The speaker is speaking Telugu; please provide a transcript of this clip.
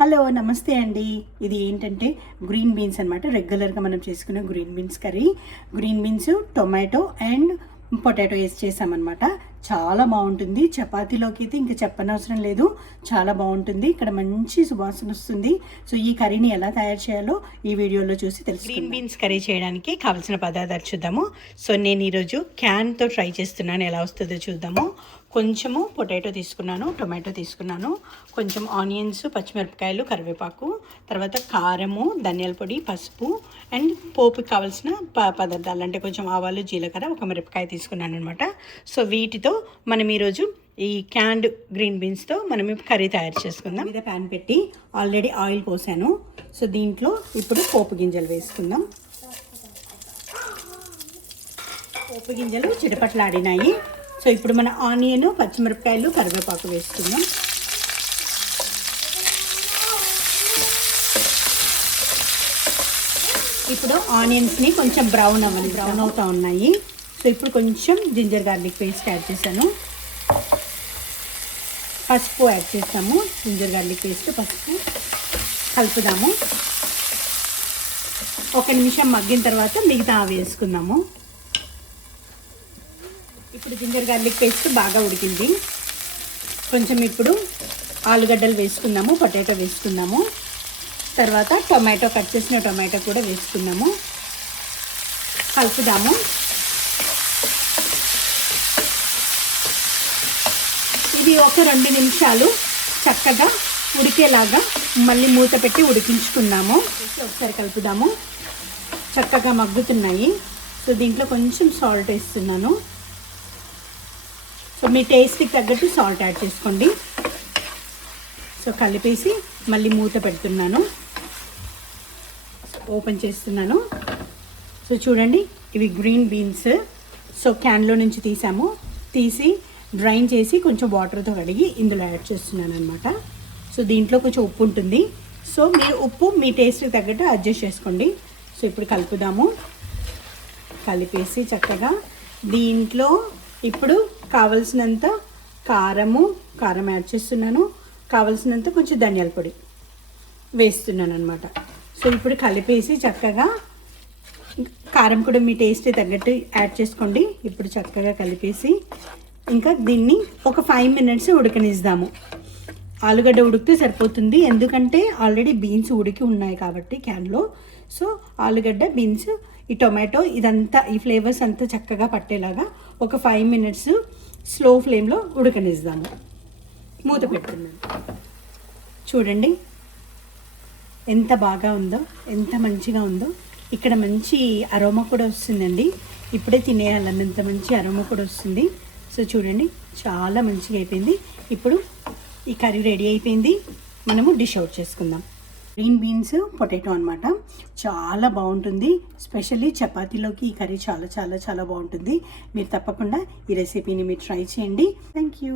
హలో నమస్తే అండి. ఇది ఏంటంటే గ్రీన్ బీన్స్ అనమాట. రెగ్యులర్గా మనం చేసుకునే green beans curry. Green beans, tomato and potato వేసి చేసామన్నమాట. చాలా బాగుంటుంది. చపాతీలోకి అయితే ఇంకా చెప్పనవసరం లేదు, చాలా బాగుంటుంది. ఇక్కడ మంచి సువాసన వస్తుంది. సో ఈ కర్రీని ఎలా తయారు చేయాలో ఈ వీడియోలో చూసి తెలుసు. గ్రీన్ బీన్స్ కర్రీ చేయడానికి కావాల్సిన పదార్థాలు చూద్దాము. సో నేను ఈరోజు క్యాన్తో ట్రై చేస్తున్నాను, ఎలా వస్తుందో చూద్దాము. కొంచెము పొటాటో తీసుకున్నాను, టొమాటో తీసుకున్నాను, కొంచెం ఆనియన్స్, పచ్చిమిరపకాయలు, కరివేపాకు, తర్వాత కారము, ధనియాల పొడి, పసుపు అండ్ పోపుకి కావాల్సిన పదార్థాలు అంటే కొంచెం ఆవాలు, జీలకర్ర, ఒక మిరపకాయ తీసుకున్నాను అనమాట. సో వీటితో మనం ఈరోజు ఈ క్యాన్డ్ గ్రీన్ బీన్స్తో మనం కర్రీ తయారు చేసుకుందాం. మీద ప్యాన్ పెట్టి ఆల్రెడీ ఆయిల్ పోసాను. సో దీంట్లో ఇప్పుడు పోపు గింజలు వేసుకుందాం. పోపు గింజలు చిటపట్లాడినాయి. సో ఇప్పుడు మన ఆనియన్, పచ్చిమిరపకాయలు, కరివేపాకు వేసుకుందాం. ఇప్పుడు ఆనియన్స్ని కొంచెం బ్రౌన్ అవుతూ ఉన్నాయి. సో ఇప్పుడు కొంచెం జింజర్ గార్లిక్ పేస్ట్ యాడ్ చేశాను, పసుపు యాడ్ చేస్తాము. జింజర్ గార్లిక్ పేస్ట్, పసుపు కలుపుదాము. 1 నిమిషం మగ్గిన తర్వాత మిగతా వేసుకుందాము. ఇప్పుడు జింజర్ గార్లిక్ పేస్ట్ బాగా ఉడికింది. కొంచెం ఇప్పుడు ఆలుగడ్డలు వేసుకుందాము, పొటాటో వేసుకుందాము, తర్వాత టొమాటో, కట్ చేసిన టొమాటో కూడా వేసుకుందాము. కలుపుదాము. ఇది ఒక 2 నిమిషాలు చక్కగా ఉడికేలాగా మళ్ళీ మూత పెట్టి ఉడికించుకుందాము. ఒకసారి కలుపుదాము. చక్కగా మగ్గుతున్నాయి. సో దీంట్లో కొంచెం సాల్ట్ వేస్తున్నాను. సో మీ టేస్ట్కి తగ్గట్టు సాల్ట్ యాడ్ చేసుకోండి. సో కలిపేసి మళ్ళీ మూత పెడుతున్నాను, ఓపెన్ చేస్తున్నాను. సో చూడండి, ఇవి గ్రీన్ బీన్స్. సో క్యాన్లో నుంచి తీసి డ్రైన్ చేసి కొంచెం వాటర్తో కడిగి ఇందులో యాడ్ చేస్తున్నాను అనమాట. సో దీంట్లో కొంచెం ఉప్పు ఉంటుంది. సో మీరు ఉప్పు మీ టేస్ట్కి తగ్గట్టు అడ్జస్ట్ చేసుకోండి. సో ఇప్పుడు కలుపుదాము. కలిపేసి చక్కగా దీంట్లో ఇప్పుడు కావలసినంత కారం యాడ్ చేస్తున్నాను, కావలసినంత కొంచెం ధనియాల పొడి వేస్తున్నాను అనమాట. సో ఇప్పుడు కలిపేసి చక్కగా, కారం కూడా మీ టేస్ట్ తగ్గట్టు యాడ్ చేసుకోండి. ఇప్పుడు చక్కగా కలిపేసి ఇంకా దీన్ని ఒక 5 మినిట్స్ ఉడకనిద్దాము. ఆలుగడ్డ ఉడికితే సరిపోతుంది, ఎందుకంటే ఆల్రెడీ బీన్స్ ఉడికి ఉన్నాయి కాబట్టి క్యాన్లో. సో ఆలుగడ్డ, బీన్స్, ఈ టొమాటో ఇదంతా, ఈ ఫ్లేవర్స్ అంతా చక్కగా పట్టేలాగా ఒక 5 మినిట్స్ స్లో ఫ్లేమ్లో ఉడకనిద్దాము. మూత పెట్టుకున్నాను. చూడండి ఎంత బాగా ఉందో, ఎంత మంచిగా ఉందో. ఇక్కడ మంచి అరోమా కూడా వస్తుందండి. ఇప్పుడే తినేయాలన్నంత మంచి అరోమా కూడా వస్తుంది. సో చూడండి, చాలా మంచిగా అయిపోయింది. ఇప్పుడు ఈ కర్రీ రెడీ అయిపోయింది. మనము డిష్ అవుట్ చేసుకుందాం. గ్రీన్ బీన్స్, పొటాటో అనమాట. చాలా బాగుంటుంది. స్పెషల్లీ చపాతీలోకి ఈ కర్రీ చాలా చాలా చాలా బాగుంటుంది. మీరు తప్పకుండా ఈ రెసిపీని మీరు ట్రై చేయండి. Thank you.